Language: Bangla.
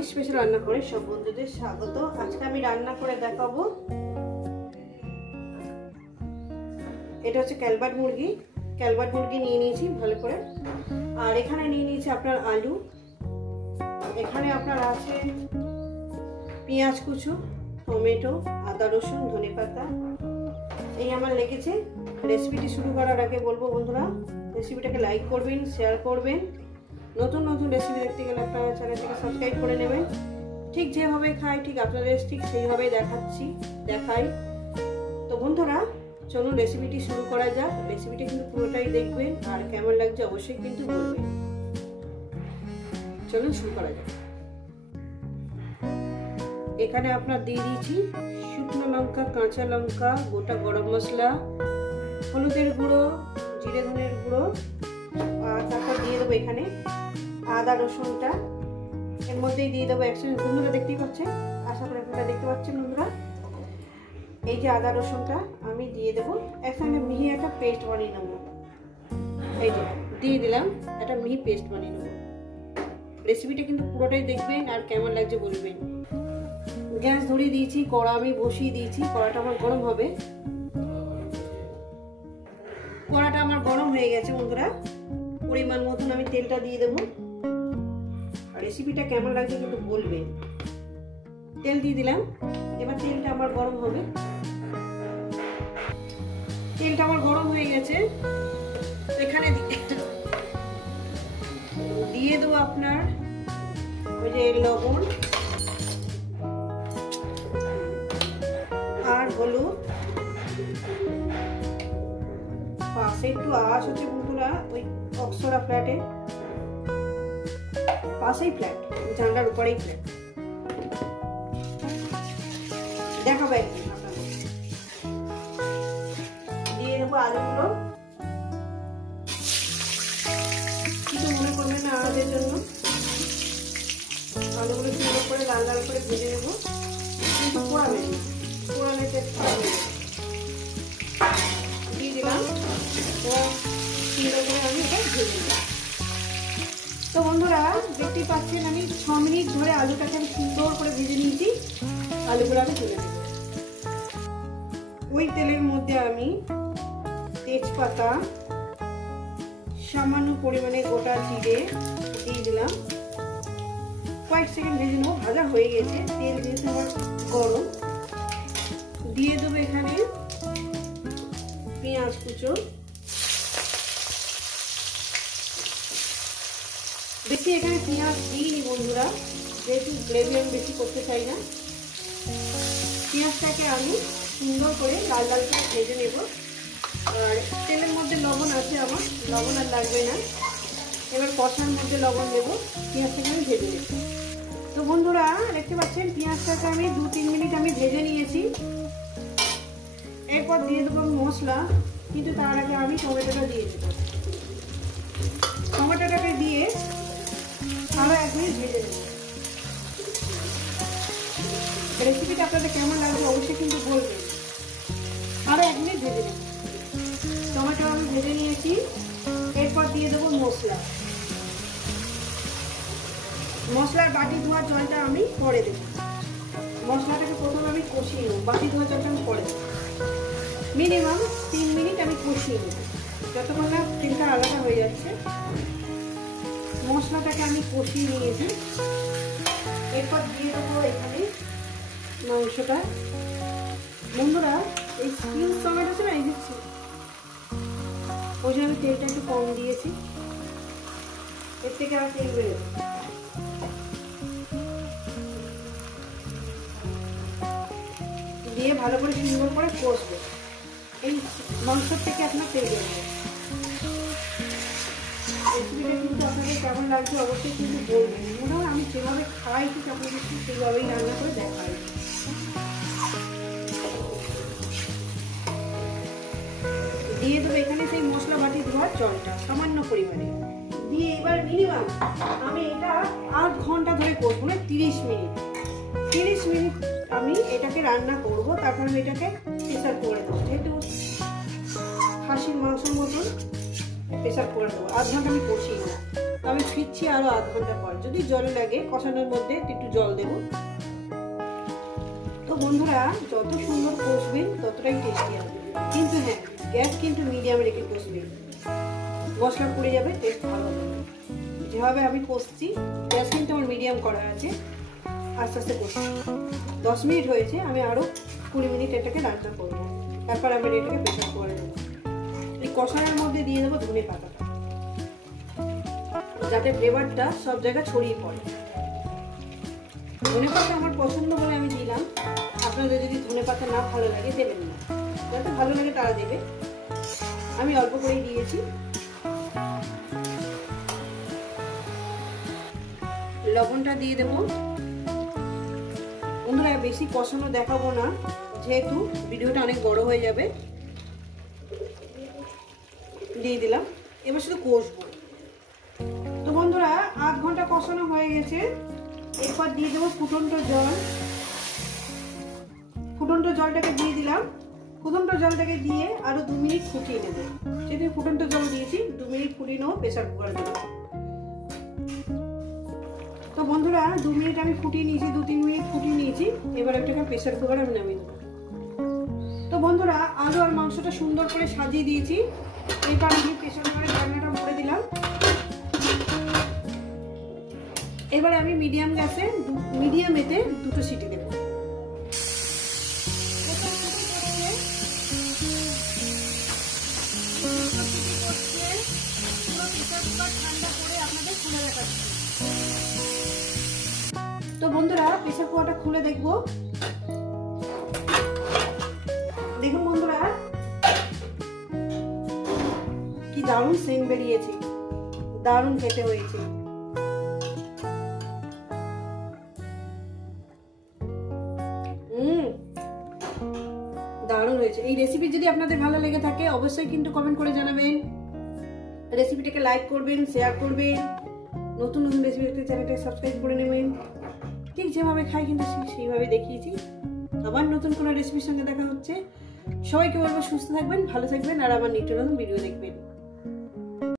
বাঙালি স্পেশাল রান্না করে সব বন্ধুদের স্বাগত। আজকে আমি রান্না করে দেখাবো, এটা হচ্ছে ক্যালবার্ট মুরগি। ক্যালবার্ট মুরগি নিয়ে নিয়েছি ভালো করে, আর এখানে নিয়ে নিয়েছি আপনার আলু, এখানে আপনার আছে পেঁয়াজ কুচু, টমেটো, আদা রসুন, ধনেপাতা। এই আমার লেগেছে। রেসিপিটি শুরু করার আগে বলবো বন্ধুরা, রেসিপিটাকে লাইক করবেন, শেয়ার করবেন। নতুন নতুন রেসিপি দেখতে গেলে আপনারা চ্যানেলটিকে সাবস্ক্রাইব করে নেবেন। ঠিক যেভাবে খাই ঠিক আপনাদের ঠিক সেইভাবেই দেখাই। তো বন্ধুরা চলুন রেসিপিটি শুরু করা যাক। রেসিপিটা কিন্তু পুরোটাই দেখবেন, আর কেমন লাগছে অবশ্যই কিন্তু বলবেন। চলুন শুরু করা যাক। এখানে আপনার দিয়ে দিয়েছি শুকনো লঙ্কা, কাঁচা লঙ্কা, গোটা গরম মশলা, হলুদের গুঁড়ো, জিরে ধনের গুঁড়ো, আর তারপর দিয়ে দেবো এখানে আদা রসুনটা। এর মধ্যেই দিয়ে দেবো একসঙ্গে। বন্ধুরা দেখতেই পাচ্ছেন, আশা করি আপনারা দেখতে পাচ্ছেন বন্ধুরা। এই যে আদা রসুনটা আমি দিয়ে দেবো একসঙ্গে, মিহি একটা পেস্ট বানিয়ে নেবো। এই যে দিয়ে দিলাম, একটা মিহি পেস্ট বানিয়ে নেবো। রেসিপিটা কিন্তু পুরোটাই দেখবেন, আর কেমন লাগছে বলবেন। গ্যাস ধরিয়ে দিয়েছি, কড়া আমি বসিয়ে দিয়েছি। কড়াটা আমার গরম হবে। কড়াটা আমার গরম হয়ে গেছে বন্ধুরা। পরিমাণ মতন আমি তেলটা দিয়ে দেবো। আর রেসিপিটা কেমন লাগছে কিন্তু বলবেন। তেল দিয়ে দিলাম। এবার তেলটা আমার গরম হবে। তেলটা আমার গরম হয়ে গেছে। এখানে দিয়ে দেবো আপনার ওই যে লবণ আর হলুদ। পাশে একটু আওয়াজ হচ্ছে বন্ধুরা, ওই অক্সরা ফ্ল্যাটে পাশেই ফ্ল্যাট, জানলার উপরেই ফ্ল্যাট। দেখাবো একদিন আপনাদের। দিয়ে দেবো আলুগুলো। কিছু মনে করবেন না আওয়াজের জন্য। আলুগুলো সুন্দর করে লাল লাল করে ভেজে নেবো, কিন্তু পোড়াবে না। পোড়ালে দিয়ে দিলাম। সুন্দর করে আমি এটা ভেজে নেব। তো বন্ধুরা দেখতেই পাচ্ছেন, আমি 6 মিনিট ধরে আলুটাকে আমি সুন্দর করে ভেজে নিয়েছি। আলুগুলো আমি তুলে নেব। ওই তেলের মধ্যে আমি তেজপাতা, সামান্য পরিমাণে গোটা জিরে দিয়ে দিলাম। কয়েক সেকেন্ড ভেজে নেবো। ভাজা হয়ে গেছে, তেল যেহেতু আমার গরম। দিয়ে দেবো এখানে পেঁয়াজ কুচো। বেশি এখানে পেঁয়াজ দিইনি বন্ধুরা, যেহেতু গ্রেভি আমি বেশি করতে চাই না। পেঁয়াজটাকে আমি সুন্দর করে লাল লাল করে ভেজে নেব। আর তেলের মধ্যে লবণ আছে আমার, লবণ আর লাগবে না। এবার কষার মধ্যে লবণ দেবো। পেঁয়াজটাকে আমি ভেজে নেব। তো বন্ধুরা দেখতে পাচ্ছেন পেঁয়াজটাকে আমি 2-3 মিনিট আমি ভেজে নিয়েছি। এরপর দিয়ে দেবো মশলা, কিন্তু তার আগে আমি টমেটোটা দিয়ে দেবো। টমেটোটাকে দিয়ে আরো 1 মিনিট ভেজে নেব। রেসিপিটা আপনাদের কেমন লাগবে অবশ্যই কিন্তু বলবেন। আরো 1 মিনিট ভেজে নেব। টমেটো আমি ভেজে নিয়েছি। এরপর দিয়ে দেবো মশলা। মশলার বাটি ধোয়া জলটা আমি পরে দেবো। মশলাটাকে প্রথমে আমি কষিয়ে নেব। বাটি ধোয়া জলটা আমি পরে দেবো। মিনিমাম 3 মিনিট আমি কষিয়ে নেব, যতক্ষণ না তেলটা আলাদা হয়ে যাচ্ছে। মশলাটাকে আমি কষিয়ে নিয়েছি। এরপর দিয়ে দেবো এখানে মাংসটা। বন্ধুরা এই স্কিন টমেটো আছে না, এই দিচ্ছি, ওই জন্য আমি তেলটা একটু কম দিয়েছি। এর থেকে আর তেল বেরোবে। দিয়ে ভালো করে সুন্দর করে কষবে। এই মাংসের থেকে আপনার তেল বেরোবে। রেসিপিটা কিন্তু আপনাদের কেমন লাগছে অবশ্যই কিন্তু বলবেন। মনে হয় আমি যেভাবে খাই ঠিক আপনাদের সেইভাবেই রান্না করে দেখাই। দিয়ে দেবো এখানে সেই মশলা বাটি ধোয়ার জলটা সামান্য পরিমাণে দিয়ে। এবার মিনিমাম আমি এটা 8 ঘন্টা ধরে করবো, না 30 মিনিট। 30 মিনিট আমি এটাকে রান্না করব। তারপর আমি এটাকে প্রেসার করে দেবো। যেহেতু খাসির মাংসের মতন প্রেসার করে দেবো। 8 ঘন্টা আমি কষিয়ে নেব। তো আমি ফিরছি আরো আধ ঘন্টা পর। যদি জল লাগে কষানোর মধ্যে একটু জল দেব। তো বন্ধুরা যত সুন্দর কষবেন ততটাই টেস্টি হবে, কিন্তু হ্যাঁ গ্যাস কিন্তু মিডিয়ামে রেখে কষবেন, মশলা পুড়ে যাবে, টেস্ট ভালো হবে। যেভাবে আমি কষছি গ্যাস কিন্তু আমার মিডিয়াম করা আছে, আস্তে আস্তে কষছি। 10 মিনিট হয়েছে, আমি আরো 20 মিনিট এটাকে রান্না করবো, তারপর আমি এটাকে প্রেসার করে দেবো। এই কষানোর মধ্যে দিয়ে দেবো ধনে পাতাটা, যাতে ফ্লেভারটা সব জায়গায় ছড়িয়ে পড়ে। ধনে পাতা আমার পছন্দ বলে আমি দিলাম, আপনাদের যদি ধনে পাতা না ভালো লাগে দেবেন না, যাতে ভালো লাগে তারা দেবে, আমি অল্প করেই দিয়েছি। লবণটা দিয়ে দেবো। বন্ধুরা বেশি কষানো দেখাবো না, যেহেতু ভিডিওটা অনেক বড় হয়ে যাবে। দিয়ে দিলাম, এবার শুধু কষবো। তো বন্ধুরা আধ ঘন্টা কষানো হয়ে গেছে, এরপর দিয়ে দেবো ফুটন্ত জল। ফুটন্ত জলটাকে দিয়ে দিলাম। ফুটন্ত জলটাকে দিয়ে আরো 2 মিনিট ফুটিয়ে নেবো। যেহেতু ফুটন্ত জল দিয়েছি 2 মিনিট ফুটিয়ে নেবো, প্রেসার কুকারে দেবো। তো বন্ধুরা 2 মিনিট আমি ফুটিয়ে নিয়েছি, 2-3 মিনিট ফুটিয়ে নিয়েছি। এবার এটাকে প্রেসার কুকারে আমি নামিয়ে দেবো। তো বন্ধুরা আলু আর মাংসটা সুন্দর করে সাজিয়ে দিয়েছি, এবার আমি প্রেসার কুকারের ঢাকনাটা মুড়ে দিলাম। এবার আমি মিডিয়াম গ্যাসে মিডিয়ামেতে 2টো সিটি দেবো। তো বন্ধুরা প্রেসার কুকারটা খুলে দেখবো। দেখুন বন্ধুরা কি দারুণ সেন্ট বেরিয়েছে, দারুণ খেতে হয়েছে। দারুণ হয়েছে। এই রেসিপি যদি আপনাদের ভালো লেগে থাকে অবশ্যই কিন্তু কমেন্ট করে জানাবেন, রেসিপিটাকে লাইক করবেন, শেয়ার করবেন, নতুন নতুন রেসিপি দেখতে চ্যানেলটাকে সাবস্ক্রাইব করে নেবেন। ঠিক যেভাবে খাই কিন্তু সেইভাবে দেখিয়েছি। আবার নতুন কোনো রেসিপির সঙ্গে দেখা হচ্ছে। সবাইকে বলবো সুস্থ থাকবেন, ভালো থাকবেন, আর আমার নিত্য নতুন ভিডিও দেখবেন।